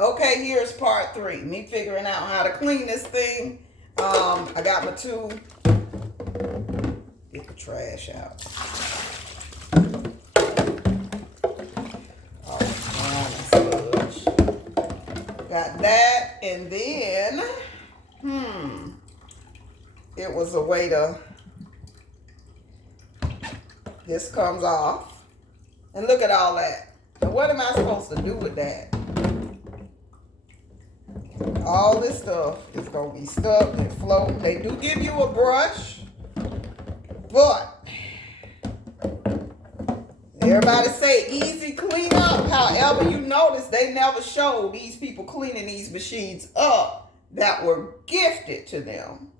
Okay, here's part 3. Me figuring out how to clean this thing. I got my tool. Get the trash out. Got that, and then, it was a way to, this comes off. And look at all that. And what am I supposed to do with that? All this stuff is going to be stuck and float. They do give you a brush, but everybody say easy clean up. However, you notice they never show these people cleaning these machines up that were gifted to them.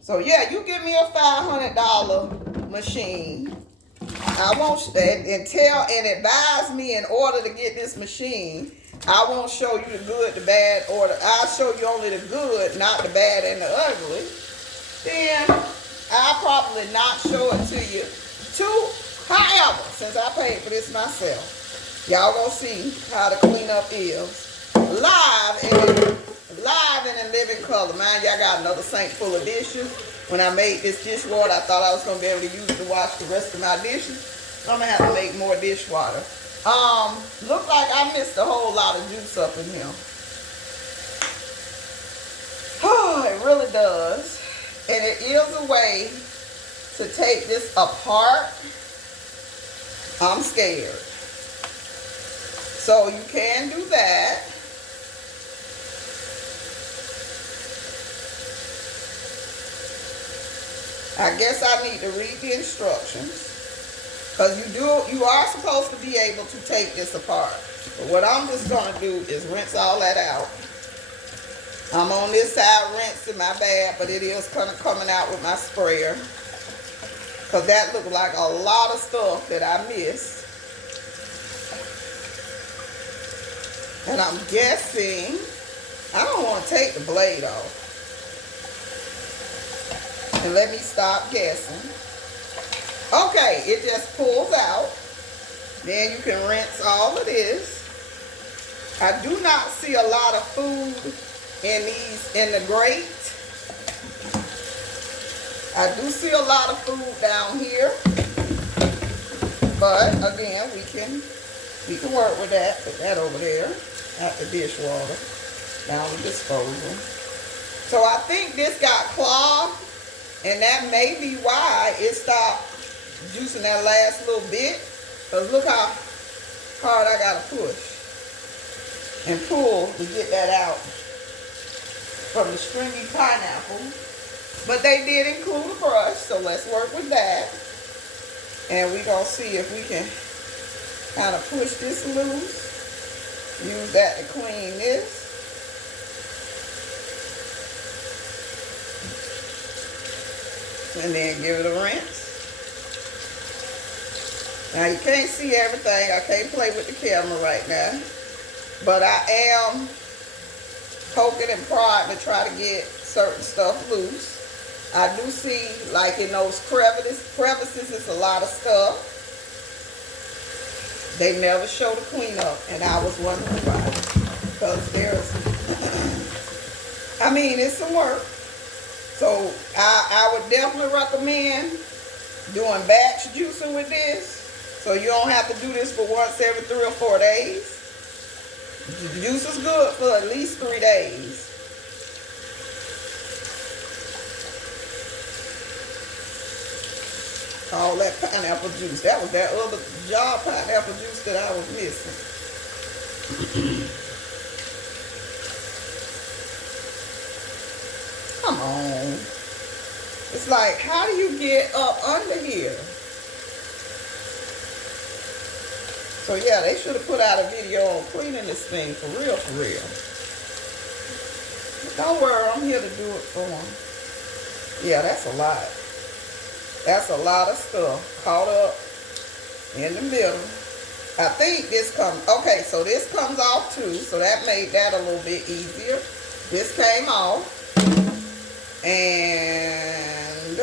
So yeah, you give me a $500 machine. I won't and advise me in order to get this machine. I won't show you the good, the bad, or I'll show you only the good, not the bad and the ugly. Then I'll probably not show it to you. However, since I paid for this myself, y'all gonna see how the cleanup is live in a living color. Mind you, I got another sink full of dishes. When I made this dishwater, I thought I was gonna be able to use it to wash the rest of my dishes. I'm gonna have to make more dishwater. Look like I missed a whole lot of juice up in here. Oh, it really does. And it is a way to take this apart. I'm scared. So you can do that. I guess I need to read the instructions. Because you are supposed to be able to take this apart. But what I'm just going to do is rinse all that out. I'm on this side rinsing my bad, but it is kind of coming out with my sprayer. Because that looked like a lot of stuff that I missed. And I'm guessing, I don't want to take the blade off. And let me stop guessing. Okay, it just pulls out. Then you can rinse all of this. I do not see a lot of food in the grate. I do see a lot of food down here. But again, we can work with that. Put that over there at the dishwater. Down the disposal. So I think this got clogged. And that may be why it stopped juicing that last little bit. Because look how hard I got to push and pull to get that out from the stringy pineapple. But they did include a brush, so let's work with that. And we're going to see if we can kind of push this loose. Use that to clean this. And then give it a rinse. Now you can't see everything. I can't play with the camera right now. But I am poking and prodding to try to get certain stuff loose. I do see, like in those crevices, it's a lot of stuff. They never show the cleanup, and I was wondering why. Because it's some work. So I would definitely recommend doing batch juicing with this. So you don't have to do this for once every 3 or 4 days. The juice is good for at least 3 days. All that pineapple juice. That was that other jar pineapple juice that I was missing. Come on. It's like, how do you get up under here? So yeah, they should have put out a video on cleaning this thing for real, for real. But don't worry, I'm here to do it for them. Yeah, that's a lot. That's a lot of stuff caught up in the middle. I think this comes, okay, so this comes off too, so that made that a little bit easier. This came off. And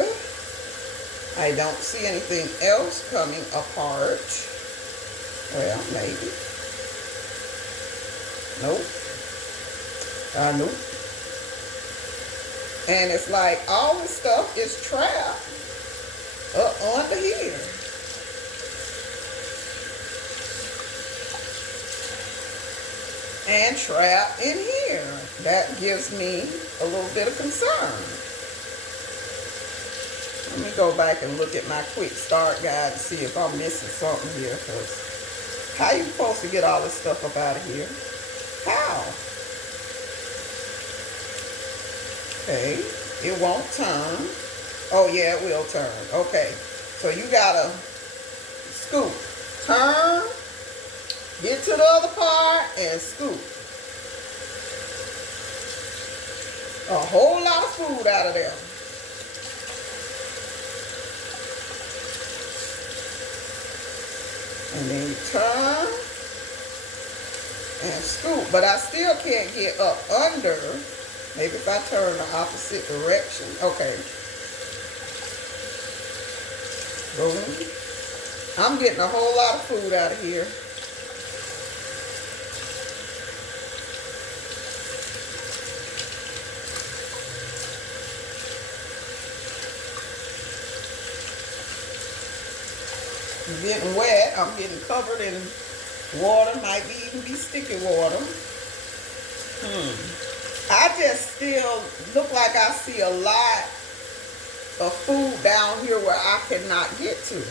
I don't see anything else coming apart. Well, maybe. Nope. I know. And it's like all this stuff is trapped up under here. And trapped in here. That gives me a little bit of concern. Let me go back and look at my quick start guide to see if I'm missing something here. Because how you supposed to get all this stuff up out of here? How? Okay, it won't turn. Oh yeah, it will turn. Okay, so you gotta scoop, turn, get to the other part, and scoop. A whole lot of food out of there. And then you turn and scoop. But I still can't get up under. Maybe if I turn the opposite direction. Okay. Boom. I'm getting a whole lot of food out of here. I'm getting wet. I'm getting covered in water. Might even be sticky water. I just still look like I see a lot of food down here where I cannot get to.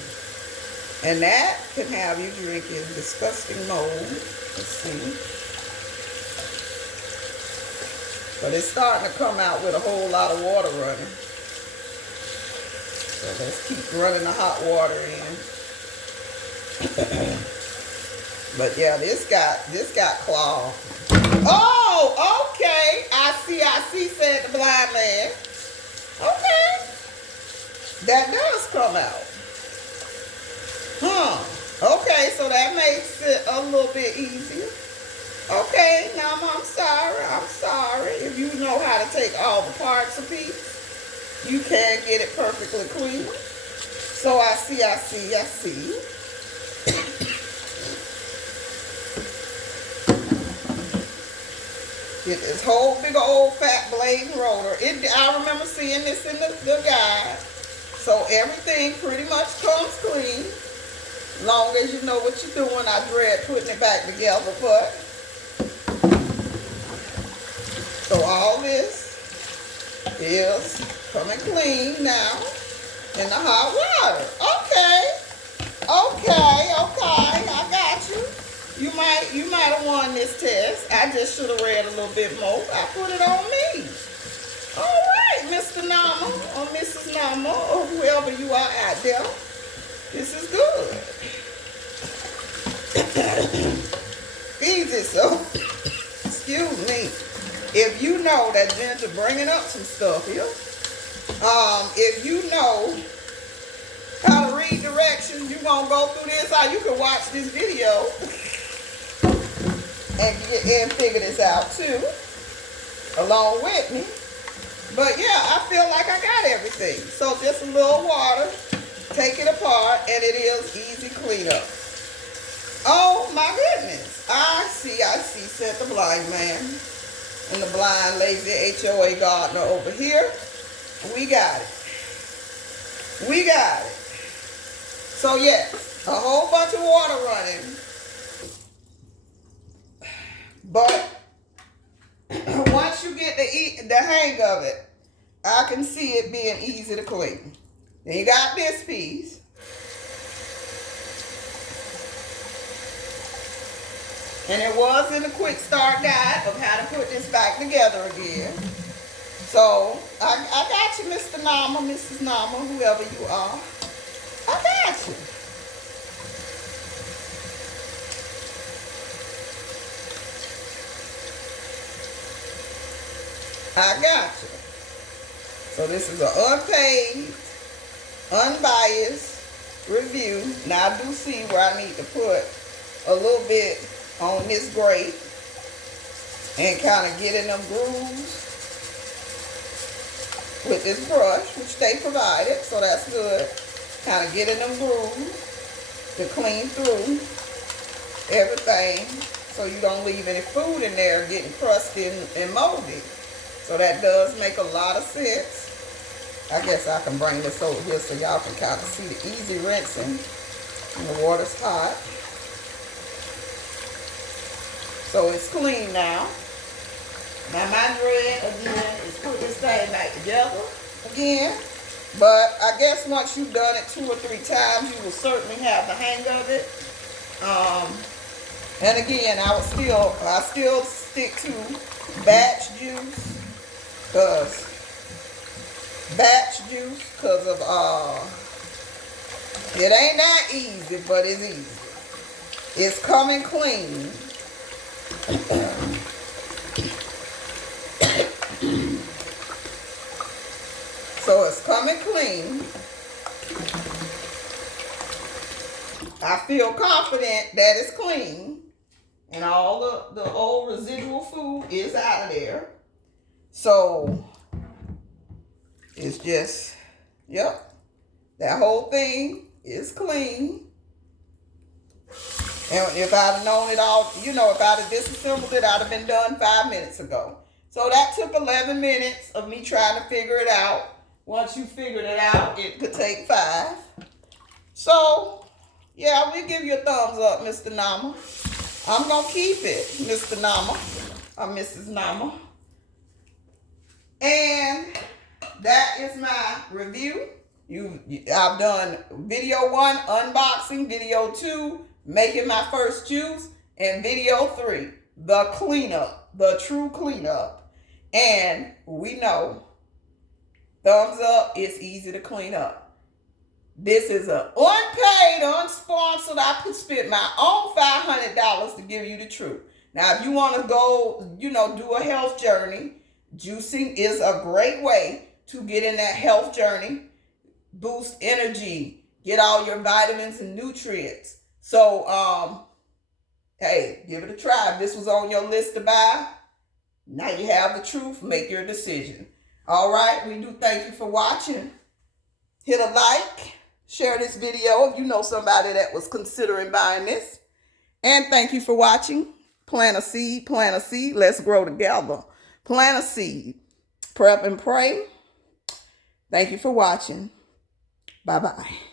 And that can have you drinking disgusting mold. Let's see. But it's starting to come out with a whole lot of water running. So let's keep running the hot water in. But yeah, this got claw. Oh, okay. I see, said the blind man. Okay. That does come out. Okay, so that makes it a little bit easier. Okay, now I'm sorry. If you know how to take all the parts of piece, you can get it perfectly clean. So I see. Get this whole big old fat blade and roller. I remember seeing this in the guide. So everything pretty much comes clean. Long as you know what you're doing. I dread putting it back together, but so all this is coming clean now in the hot water. Okay, I got you. You might have won this test. I just should have read a little bit more. I put it on me. All right, Mr. Nama or Mrs. Nama or whoever you are out there. This is good. Easy, so excuse me. If you know that Ginger bringing up some stuff here, if you know how to read directions, you're gonna go through this. How you can watch this video and figure this out too, along with me. But yeah, I feel like I got everything. So just a little water, take it apart, and it is easy cleanup. Oh my goodness. I see, said the blind man. And the blind lazy HOA gardener over here. We got it. So yes, a whole bunch of water running. But once you get the hang of it, I can see it being easy to clean. Then you got this piece. And it was in the quick start guide of how to put this back together again. So I got you, Mr. Nama, Mrs. Nama, whoever you are. I got you. I got you. So this is an unpaid, unbiased review. Now I do see where I need to put a little bit on this grate and kind of get in them grooves with this brush, which they provided, so that's good. Kind of get in them grooves to clean through everything so you don't leave any food in there getting crusty and moldy. So that does make a lot of sense. I guess I can bring this over here so y'all can kind of see the easy rinsing. And the water's hot. So it's clean now. Now my dread again is put this thing back together again. But I guess once you've done it 2 or 3 times, you will certainly have the hang of it. And again, I still stick to batch juice, because of it ain't that easy, but it's easy. It's coming clean. So it's coming clean. I feel confident that it's clean. And all the old residual food is out of there. So it's just, yep. That whole thing is clean. And if I'd have known it all, if I'd have disassembled it, I'd have been done 5 minutes ago. So that took 11 minutes of me trying to figure it out. Once you figured it out, it could take 5. So, yeah, we'll give you a thumbs up, Mr. Nama. I'm going to keep it, Mr. Nama, or Mrs. Nama. And that is my review. I've done video 1, unboxing, video 2, making my first juice, and video 3, the cleanup, the true cleanup. And we know, thumbs up, it's easy to clean up. This is an unpaid, unsponsored. I could spend my own $500 to give you the truth. Now, if you want to go, do a health journey, juicing is a great way to get in that health journey, boost energy, get all your vitamins and nutrients. So, hey, give it a try. If this was on your list to buy, now you have the truth. Make your decision. All right, we do thank you for watching. Hit a like. Share this video if you know somebody that was considering buying this. And thank you for watching. Plant a seed, plant a seed. Let's grow together. Plant a seed. Prep and pray. Thank you for watching. Bye-bye.